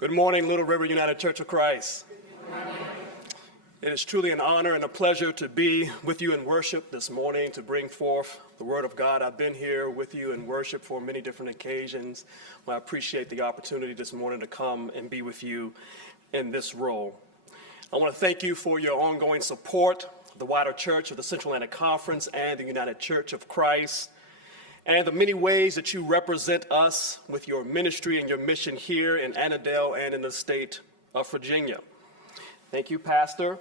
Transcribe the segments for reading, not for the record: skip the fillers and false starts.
Good morning, Little River United Church of Christ. It is truly an honor and a pleasure to be with you in worship this morning, to bring forth the Word of God. I've been here with you in worship for many different occasions. I appreciate the opportunity this morning to come and be with you in this role. I want to thank you for your ongoing support of the wider church of the Central Atlantic Conference and the United Church of Christ, and the many ways that you represent us with your ministry and your mission here in Annandale and in the state of Virginia. Thank you, Pastor,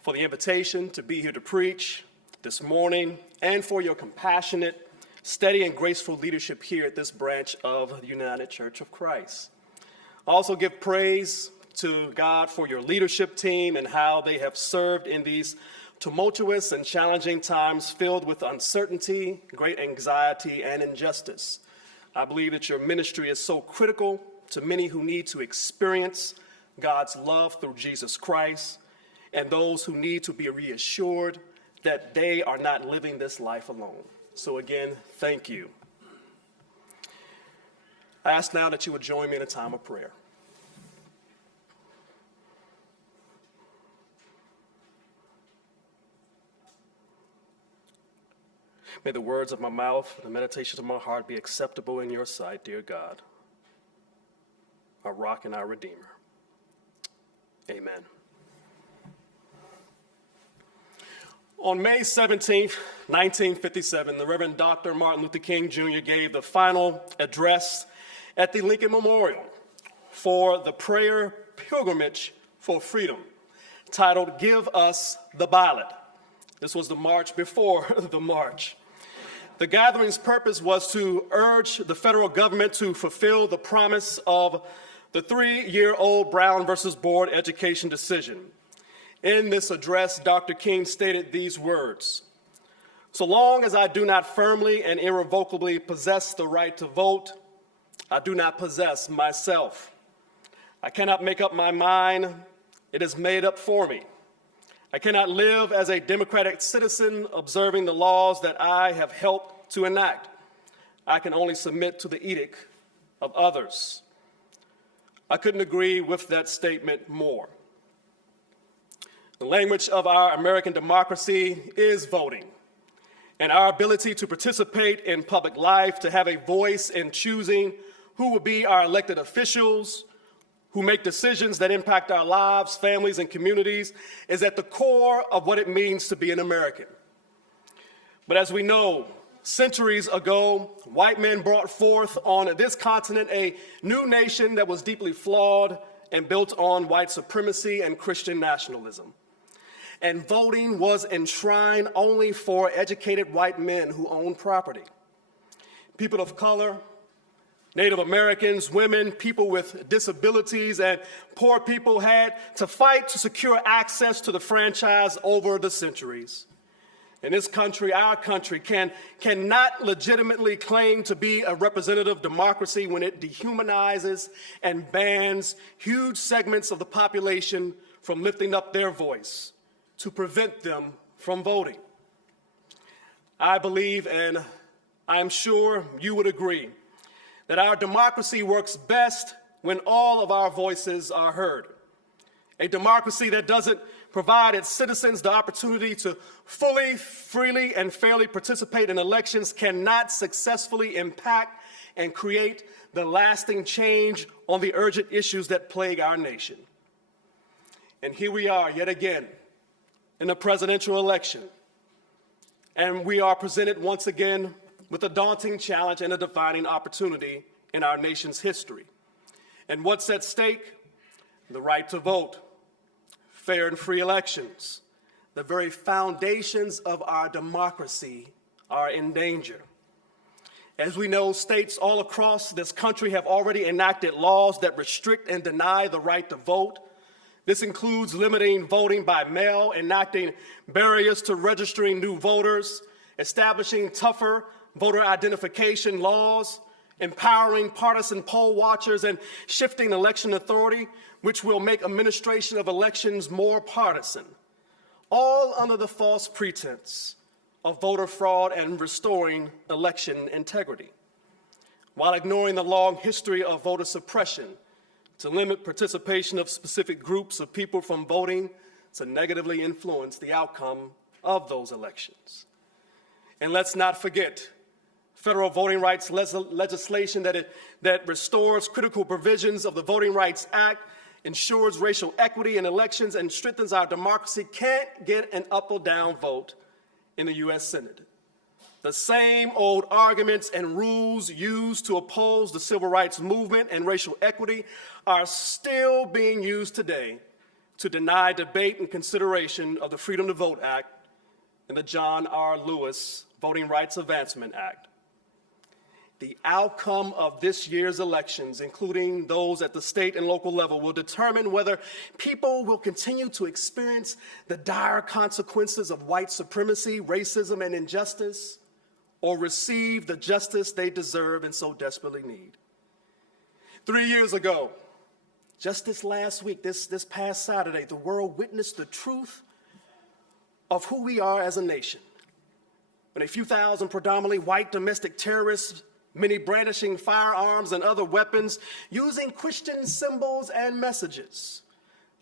for the invitation to be here to preach this morning and for your compassionate, steady, and graceful leadership here at this branch of the United Church of Christ. I also give praise to God for your leadership team and how they have served in these tumultuous and challenging times filled with uncertainty, great anxiety, and injustice. I believe that your ministry is so critical to many who need to experience God's love through Jesus Christ and those who need to be reassured that they are not living this life alone. So again, thank you. I ask now that you would join me in a time of prayer. May the words of my mouth and the meditations of my heart be acceptable in your sight, dear God, our rock and our redeemer. Amen. On May 17th, 1957, the Reverend Dr. Martin Luther King Jr. gave the final address at the Lincoln Memorial for the prayer pilgrimage for freedom, titled, "Give Us the Ballot." This was the march before the march. The gathering's purpose was to urge the federal government to fulfill the promise of the 3-year-old Brown versus Board education decision. In this address, Dr. King stated these words: "So long as I do not firmly and irrevocably possess the right to vote, I do not possess myself. I cannot make up my mind. It is made up for me. I cannot live as a democratic citizen observing the laws that I have helped to enact. I can only submit to the edict of others." I couldn't agree with that statement more. The language of our American democracy is voting, and our ability to participate in public life, to have a voice in choosing who will be our elected officials, who make decisions that impact our lives, families, and communities, is at the core of what it means to be an American. But as we know, centuries ago, white men brought forth on this continent a new nation that was deeply flawed and built on white supremacy and Christian nationalism. And voting was enshrined only for educated white men who owned property. People of color, Native Americans, women, people with disabilities, and poor people had to fight to secure access to the franchise over the centuries. In this country, our country, cannot legitimately claim to be a representative democracy when it dehumanizes and bans huge segments of the population from lifting up their voice to prevent them from voting. I believe, and I'm sure you would agree, that our democracy works best when all of our voices are heard. A democracy that doesn't provide its citizens the opportunity to fully, freely, and fairly participate in elections cannot successfully impact and create the lasting change on the urgent issues that plague our nation. And here we are yet again in a presidential election, and we are presented once again with a daunting challenge and a defining opportunity in our nation's history. And what's at stake? The right to vote, fair and free elections. The very foundations of our democracy are in danger. As we know, states all across this country have already enacted laws that restrict and deny the right to vote. This includes limiting voting by mail, enacting barriers to registering new voters, establishing tougher voter identification laws, empowering partisan poll watchers, and shifting election authority, which will make administration of elections more partisan, all under the false pretense of voter fraud and restoring election integrity, while ignoring the long history of voter suppression, to limit participation of specific groups of people from voting to negatively influence the outcome of those elections. And let's not forget federal voting rights legislation that restores critical provisions of the Voting Rights Act, ensures racial equity in elections, and strengthens our democracy can't get an up or down vote in the U.S. Senate. The same old arguments and rules used to oppose the civil rights movement and racial equity are still being used today to deny debate and consideration of the Freedom to Vote Act and the John R. Lewis Voting Rights Advancement Act. The outcome of this year's elections, including those at the state and local level, will determine whether people will continue to experience the dire consequences of white supremacy, racism, and injustice, or receive the justice they deserve and so desperately need. 3 years ago, just this last week, this past Saturday, the world witnessed the truth of who we are as a nation. When a few thousand predominantly white domestic terrorists, many brandishing firearms and other weapons, using Christian symbols and messages,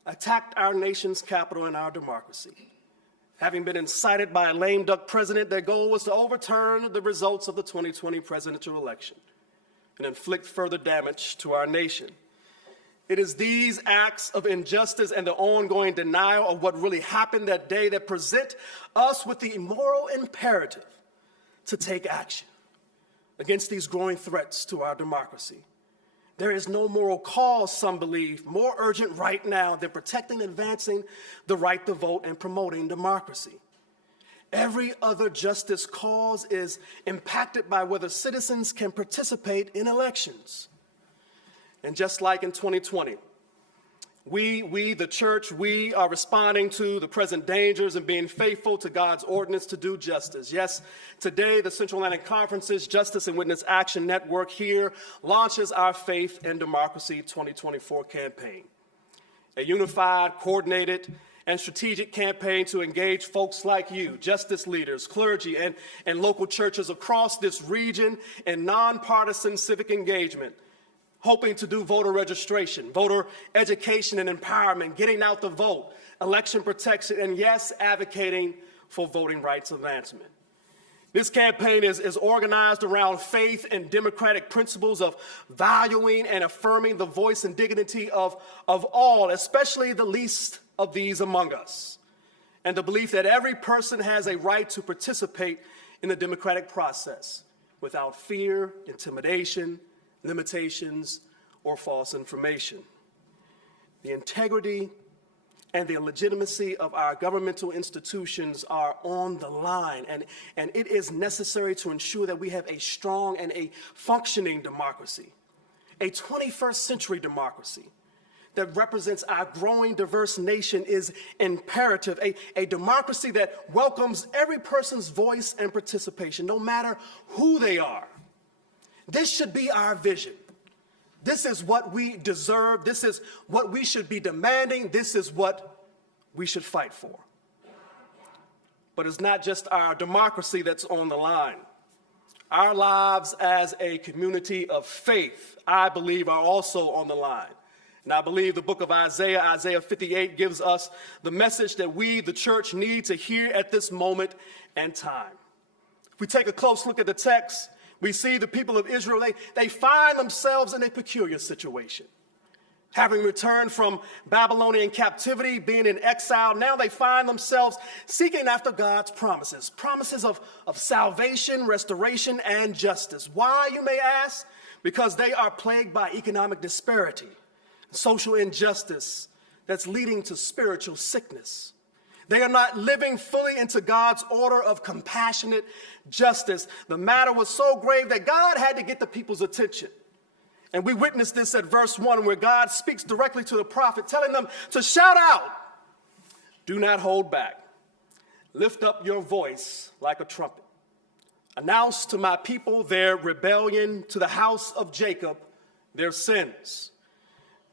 attacked our nation's capital and our democracy. Having been incited by a lame duck president, their goal was to overturn the results of the 2020 presidential election and inflict further damage to our nation. It is these acts of injustice and the ongoing denial of what really happened that day that present us with the moral imperative to take action against these growing threats to our democracy. There is no moral cause, some believe, more urgent right now than protecting and advancing the right to vote and promoting democracy. Every other justice cause is impacted by whether citizens can participate in elections. And just like in 2020, we, the church, we are responding to the present dangers and being faithful to God's ordinance to do justice. Yes, today the Central Atlantic Conference's Justice and Witness Action Network here launches our Faith and Democracy 2024 campaign, a unified, coordinated, and strategic campaign to engage folks like you, justice leaders, clergy, and local churches across this region in nonpartisan civic engagement, hoping to do voter registration, voter education and empowerment, getting out the vote, election protection, and yes, advocating for voting rights advancement. This campaign is organized around faith and democratic principles of valuing and affirming the voice and dignity of all, especially the least of these among us, and the belief that every person has a right to participate in the democratic process without fear, intimidation, limitations, or false information. The integrity and the legitimacy of our governmental institutions are on the line, and it is necessary to ensure that we have a strong and a functioning democracy, a 21st century democracy that represents our growing diverse nation is imperative, a democracy that welcomes every person's voice and participation, no matter who they are. This should be our vision. This is what we deserve. This is what we should be demanding. This is what we should fight for. But it's not just our democracy that's on the line. Our lives as a community of faith, I believe, are also on the line. And I believe the book of Isaiah, Isaiah 58, gives us the message that we, the church, need to hear at this moment and time. If we take a close look at the text, we see the people of Israel, they find themselves in a peculiar situation. Having returned from Babylonian captivity, being in exile, now they find themselves seeking after God's promises, promises of salvation, restoration, and justice. Why, you may ask? Because they are plagued by economic disparity, social injustice that's leading to spiritual sickness. They are not living fully into God's order of compassionate justice. The matter was so grave that God had to get the people's attention. And we witness this at verse 1, where God speaks directly to the prophet, telling them to shout out, "Do not hold back. Lift up your voice like a trumpet. Announce to my people their rebellion, to the house of Jacob their sins.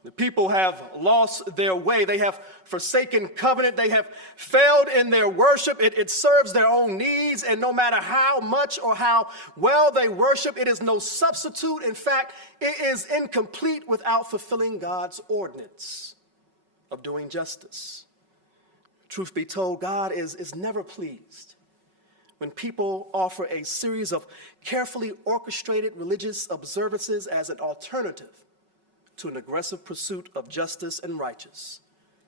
The people have lost their way. They have forsaken covenant. They have failed in their worship. It serves their own needs, and no matter how much or how well they worship, it is no substitute. In fact, it is incomplete without fulfilling God's ordinance of doing justice. Truth be told, God is never pleased when people offer a series of carefully orchestrated religious observances as an alternative to an aggressive pursuit of justice and righteousness,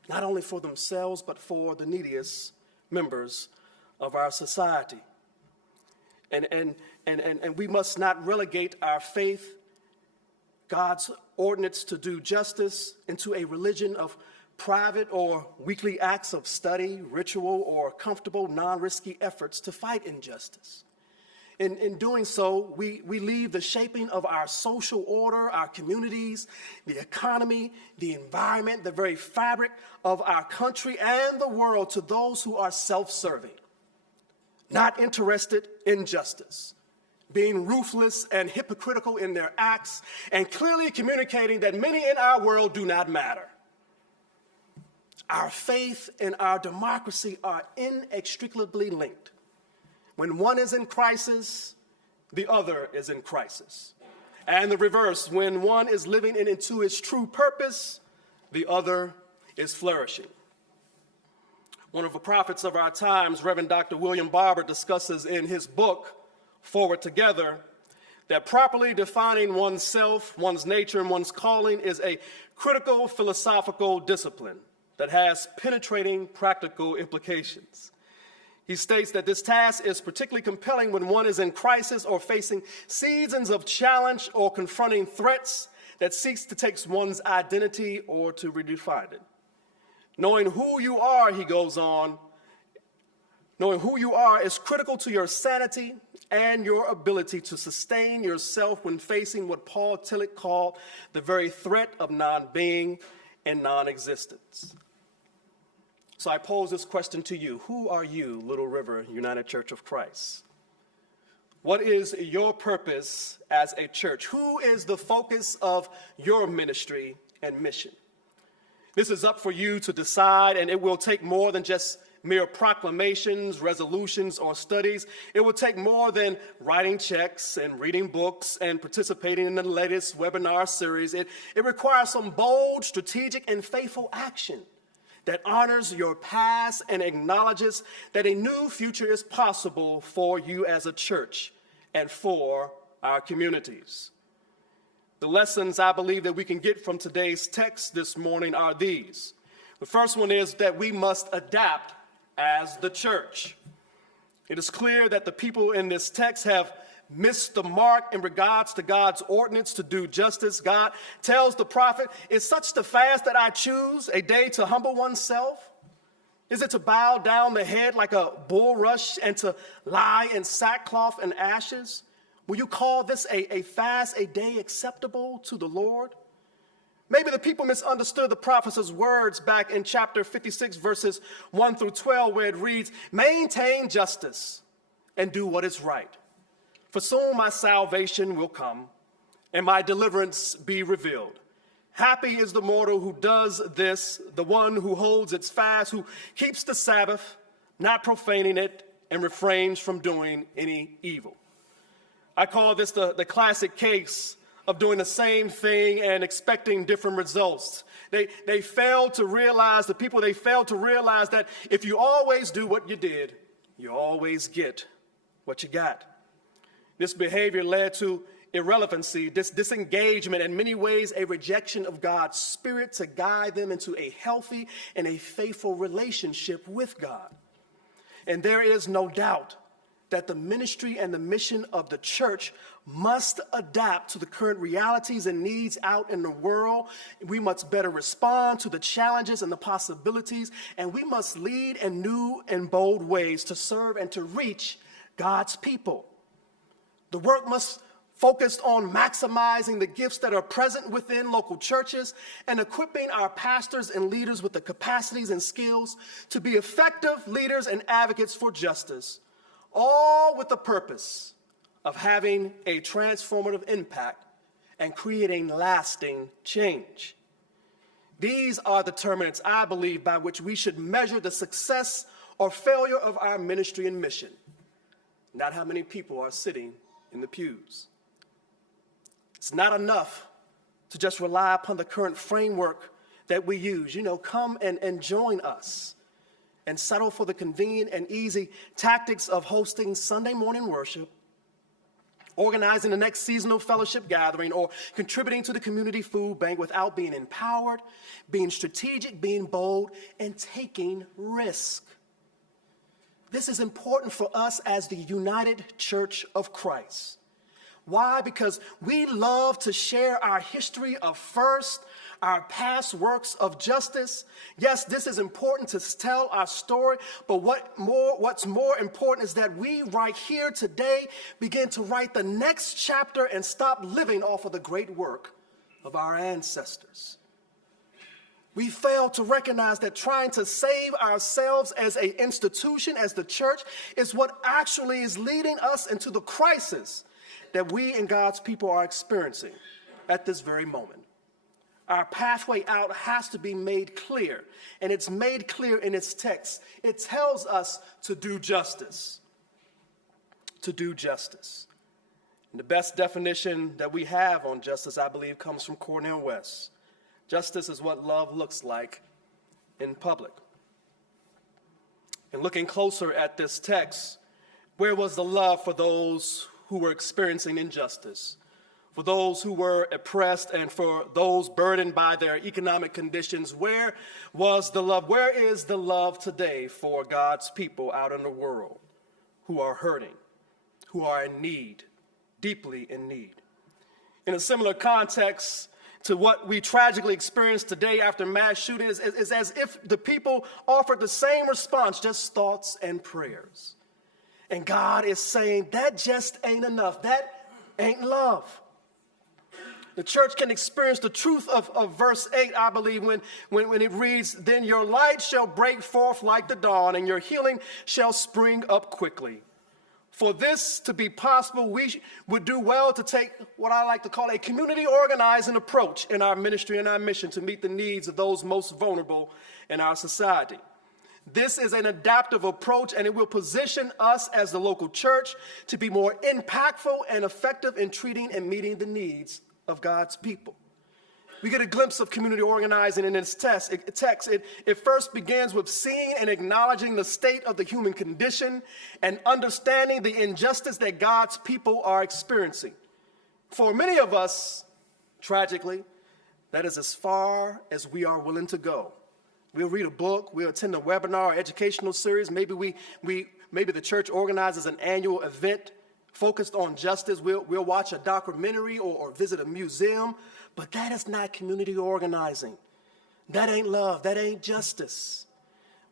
not only for themselves, but for the neediest members of our society. And we must not relegate our faith, God's ordinance to do justice, into a religion of private or weekly acts of study, ritual, or comfortable, non-risky efforts to fight injustice. In doing so, we leave the shaping of our social order, our communities, the economy, the environment, the very fabric of our country and the world to those who are self-serving, not interested in justice, being ruthless and hypocritical in their acts, and clearly communicating that many in our world do not matter. Our faith and our democracy are inextricably linked. When one is in crisis, the other is in crisis. And the reverse, when one is living into its true purpose, the other is flourishing. One of the prophets of our times, Reverend Dr. William Barber, discusses in his book, Forward Together, that properly defining oneself, one's nature, and one's calling is a critical philosophical discipline that has penetrating practical implications. He states that this task is particularly compelling when one is in crisis or facing seasons of challenge or confronting threats that seeks to take one's identity or to redefine it. Knowing who you are, he goes on, knowing who you are is critical to your sanity and your ability to sustain yourself when facing what Paul Tillich called the very threat of non-being and non-existence. So I pose this question to you. Who are you, Little River United Church of Christ? What is your purpose as a church? Who is the focus of your ministry and mission? This is up for you to decide, and it will take more than just mere proclamations, resolutions, or studies. It will take more than writing checks and reading books and participating in the latest webinar series. It requires some bold, strategic, and faithful action that honors your past and acknowledges that a new future is possible for you as a church and for our communities. The lessons I believe that we can get from today's text this morning are these. The first one is that we must adapt as the church. It is clear that the people in this text have missed the mark in regards to God's ordinance to do justice. God tells the prophet, "Is such the fast that I choose, a day to humble oneself? Is it to bow down the head like a bulrush and to lie in sackcloth and ashes? Will you call this a fast, a day acceptable to the Lord?" Maybe the people misunderstood the prophet's words back in chapter 56, verses 1 through 12, where it reads, "Maintain justice and do what is right. For soon my salvation will come, and my deliverance be revealed. Happy is the mortal who does this, the one who holds its fast, who keeps the Sabbath, not profaning it, and refrains from doing any evil." I call this the classic case of doing the same thing and expecting different results. They failed to realize, the people, they failed to realize that if you always do what you did, you always get what you got. This behavior led to irrelevancy, disengagement, in many ways a rejection of God's Spirit to guide them into a healthy and a faithful relationship with God. And there is no doubt that the ministry and the mission of the church must adapt to the current realities and needs out in the world. We must better respond to the challenges and the possibilities, and we must lead in new and bold ways to serve and to reach God's people. The work must focus on maximizing the gifts that are present within local churches and equipping our pastors and leaders with the capacities and skills to be effective leaders and advocates for justice, all with the purpose of having a transformative impact and creating lasting change. These are determinants, I believe, by which we should measure the success or failure of our ministry and mission, not how many people are sitting in the pews. It's not enough to just rely upon the current framework that we use. Come and join us and settle for the convenient and easy tactics of hosting Sunday morning worship, organizing the next seasonal fellowship gathering, or contributing to the community food bank without being empowered, being strategic, being bold, and taking risk. This is important for us as the United Church of Christ. Why? Because we love to share our history of first, our past works of justice. Yes, this is important to tell our story, but what's more important is that we right here today begin to write the next chapter and stop living off of the great work of our ancestors. We fail to recognize that trying to save ourselves as an institution, as the church, is what actually is leading us into the crisis that we and God's people are experiencing at this very moment. Our pathway out has to be made clear, and it's made clear in its text. It tells us to do justice. To do justice. And the best definition that we have on justice, I believe, comes from Cornel West. Justice is what love looks like in public. And looking closer at this text, where was the love for those who were experiencing injustice, for those who were oppressed, and for those burdened by their economic conditions? Where was the love? Where is the love today for God's people out in the world who are hurting, who are in need, deeply in need? In a similar context to what we tragically experienced today after mass shootings, is as if the people offered the same response, just thoughts and prayers. And God is saying that just ain't enough. That ain't love. The church can experience the truth of verse 8, I believe, when it reads, "Then your light shall break forth like the dawn, and your healing shall spring up quickly." For this to be possible, we would do well to take what I like to call a community organizing approach in our ministry and our mission to meet the needs of those most vulnerable in our society. This is an adaptive approach, and it will position us as the local church to be more impactful and effective in treating and meeting the needs of God's people. We get a glimpse of community organizing in its text. It first begins with seeing and acknowledging the state of the human condition and understanding the injustice that God's people are experiencing. For many of us, tragically, that is as far as we are willing to go. We'll read a book, we'll attend a webinar or educational series. Maybe the church organizes an annual event focused on justice. We'll watch a documentary or visit a museum, but that is not community organizing. That ain't love, that ain't justice.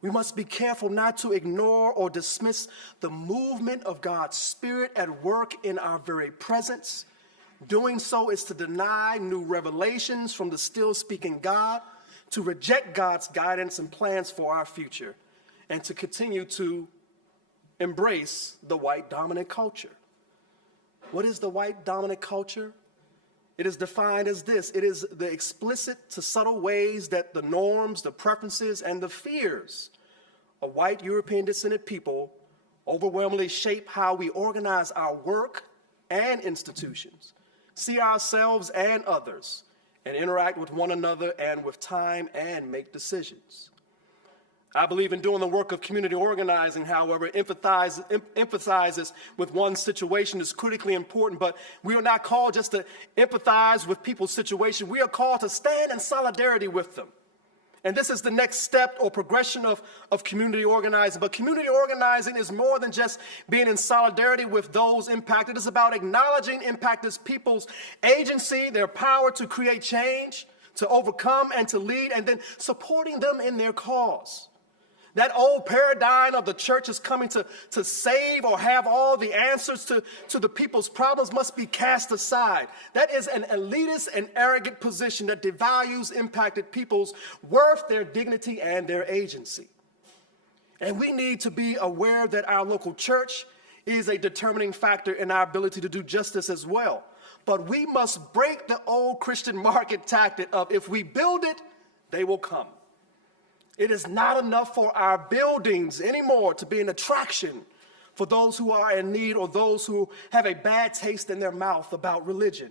We must be careful not to ignore or dismiss the movement of God's Spirit at work in our very presence. Doing so is to deny new revelations from the still speaking God, to reject God's guidance and plans for our future, and to continue to embrace the white dominant culture. What is the white dominant culture? It is defined as this: it is the explicit to subtle ways that the norms, the preferences, and the fears of white European descended people overwhelmingly shape how we organize our work and institutions, see ourselves and others, and interact with one another and with time and make decisions. I believe in doing the work of community organizing, however, emphasizes with one situation is critically important, but we are not called just to empathize with people's situation. We are called to stand in solidarity with them. And this is the next step or progression of community organizing. But community organizing is more than just being in solidarity with those impacted. It's about acknowledging impacted people's agency, their power to create change, to overcome and to lead, and then supporting them in their cause. That old paradigm of the church is coming to save or have all the answers to the people's problems must be cast aside. That is an elitist and arrogant position that devalues impacted people's worth, their dignity, and their agency. And we need to be aware that our local church is a determining factor in our ability to do justice as well. But we must break the old Christian market tactic of if we build it, they will come. It is not enough for our buildings anymore to be an attraction for those who are in need or those who have a bad taste in their mouth about religion.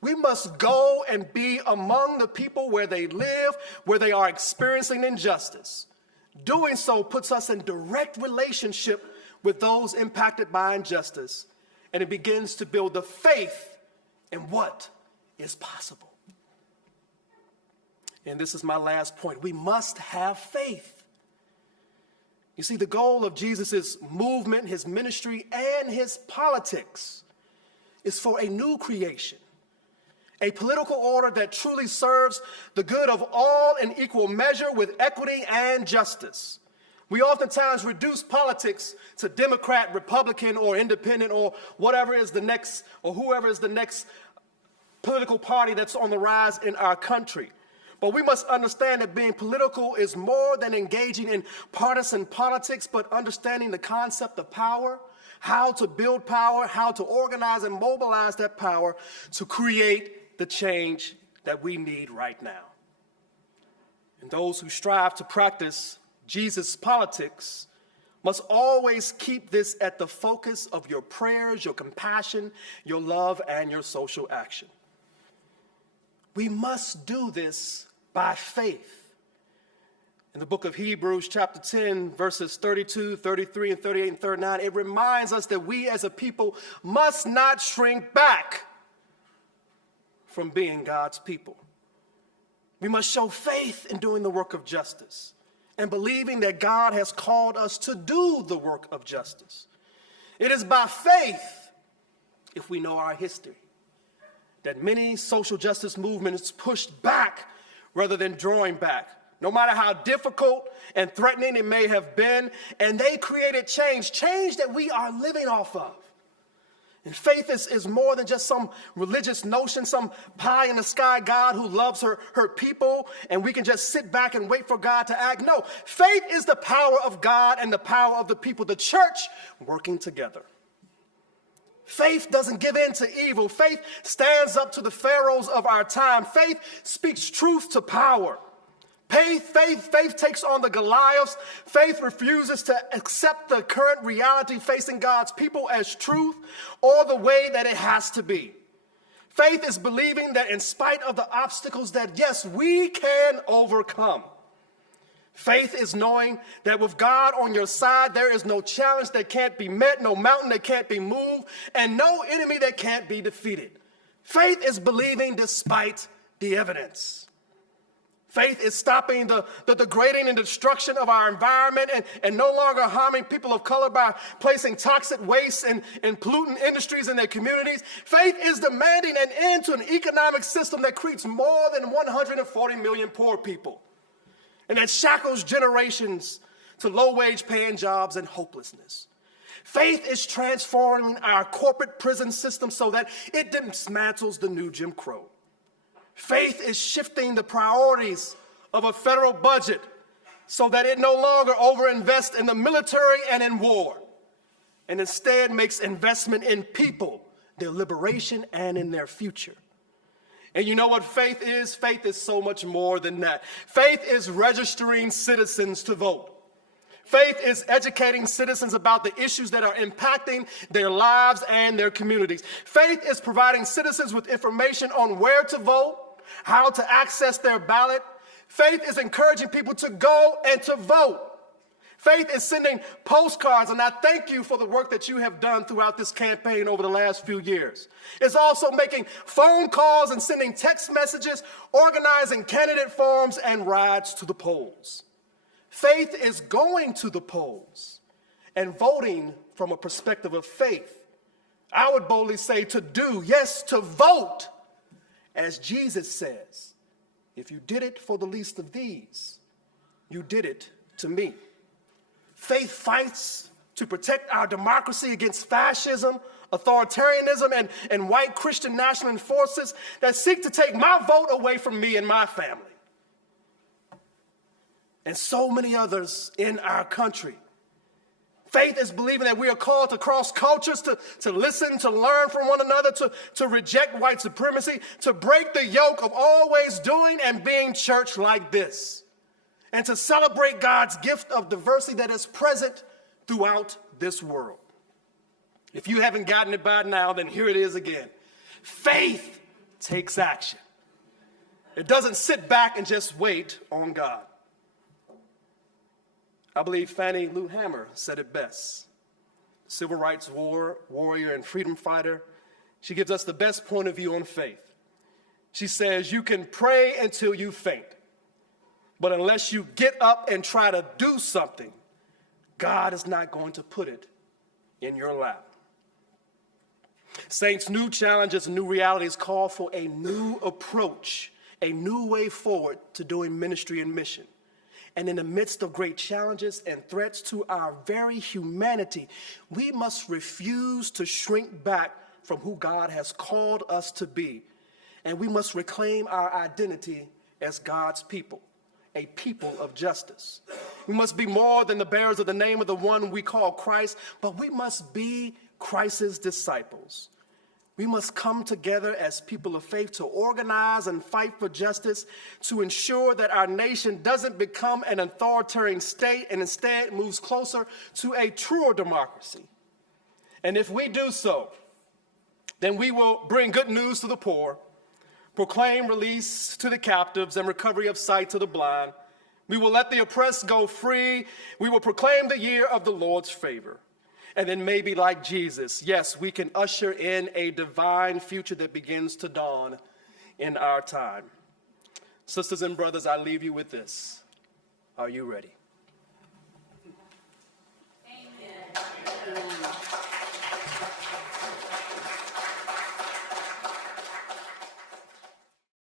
We must go and be among the people where they live, where they are experiencing injustice. Doing so puts us in direct relationship with those impacted by injustice, and it begins to build the faith in what is possible. And this is my last point. We must have faith. You see, the goal of Jesus' movement, his ministry, and his politics is for a new creation, a political order that truly serves the good of all in equal measure with equity and justice. We oftentimes reduce politics to Democrat, Republican, or independent, or whatever is the next, or whoever is the next political party that's on the rise in our country. But we must understand that being political is more than engaging in partisan politics, but understanding the concept of power, how to build power, how to organize and mobilize that power to create the change that we need right now. And those who strive to practice Jesus' politics must always keep this at the focus of your prayers, your compassion, your love, and your social action. We must do this by faith. In the book of Hebrews, chapter 10, verses 32, 33, and 38, and 39, it reminds us that we as a people must not shrink back from being God's people. We must show faith in doing the work of justice and believing that God has called us to do the work of justice. It is by faith, if we know our history, that many social justice movements pushed back rather than drawing back, no matter how difficult and threatening it may have been, and they created change that we are living off of. And faith is more than just some religious notion, some pie-in-the-sky God who loves her people, and we can just sit back and wait for God to act. No, faith is the power of God and the power of the people, the church, working together. Faith doesn't give in to evil. Faith stands up to the pharaohs of our time. Faith speaks truth to power. Faith takes on the Goliaths. Faith refuses to accept the current reality facing God's people as truth or the way that it has to be. Faith is believing that in spite of the obstacles that, yes, we can overcome. Faith is knowing that with God on your side, there is no challenge that can't be met, no mountain that can't be moved, and no enemy that can't be defeated. Faith is believing despite the evidence. Faith is stopping the degrading and destruction of our environment and no longer harming people of color by placing toxic waste and pollutant industries in their communities. Faith is demanding an end to an economic system that creates more than 140 million poor people and that shackles generations to low-wage paying jobs and hopelessness. Faith is transforming our corporate prison system so that it dismantles the new Jim Crow. Faith is shifting the priorities of a federal budget so that it no longer overinvests in the military and in war, and instead makes investment in people, their liberation, and in their future. And you know what faith is? Faith is so much more than that. Faith is registering citizens to vote. Faith is educating citizens about the issues that are impacting their lives and their communities. Faith is providing citizens with information on where to vote, how to access their ballot. Faith is encouraging people to go and to vote. Faith is sending postcards, and I thank you for the work that you have done throughout this campaign over the last few years. It's also making phone calls and sending text messages, organizing candidate forums and rides to the polls. Faith is going to the polls and voting from a perspective of faith. I would boldly say to do, yes, to vote, as Jesus says, if you did it for the least of these, you did it to me. Faith fights to protect our democracy against fascism, authoritarianism, and white Christian nationalist forces that seek to take my vote away from me and my family. And so many others in our country. Faith is believing that we are called to cross cultures, to listen, to learn from one another, to reject white supremacy, to break the yoke of always doing and being church like this, and to celebrate God's gift of diversity that is present throughout this world. If you haven't gotten it by now, then here it is again. Faith takes action. It doesn't sit back and just wait on God. I believe Fannie Lou Hamer said it best. Civil rights warrior and freedom fighter. She gives us the best point of view on faith. She says, you can pray until you faint, but unless you get up and try to do something, God is not going to put it in your lap. Saints, new challenges and new realities call for a new approach, a new way forward to doing ministry and mission. And in the midst of great challenges and threats to our very humanity, we must refuse to shrink back from who God has called us to be. And we must reclaim our identity as God's people, a people of justice. We must be more than the bearers of the name of the one we call Christ, but we must be Christ's disciples. We must come together as people of faith to organize and fight for justice, to ensure that our nation doesn't become an authoritarian state and instead moves closer to a truer democracy. And if we do so, then we will bring good news to the poor, proclaim release to the captives and recovery of sight to the blind. We will let the oppressed go free. We will proclaim the year of the Lord's favor. And then maybe like Jesus, yes, we can usher in a divine future that begins to dawn in our time. Sisters and brothers, I leave you with this. Are you ready?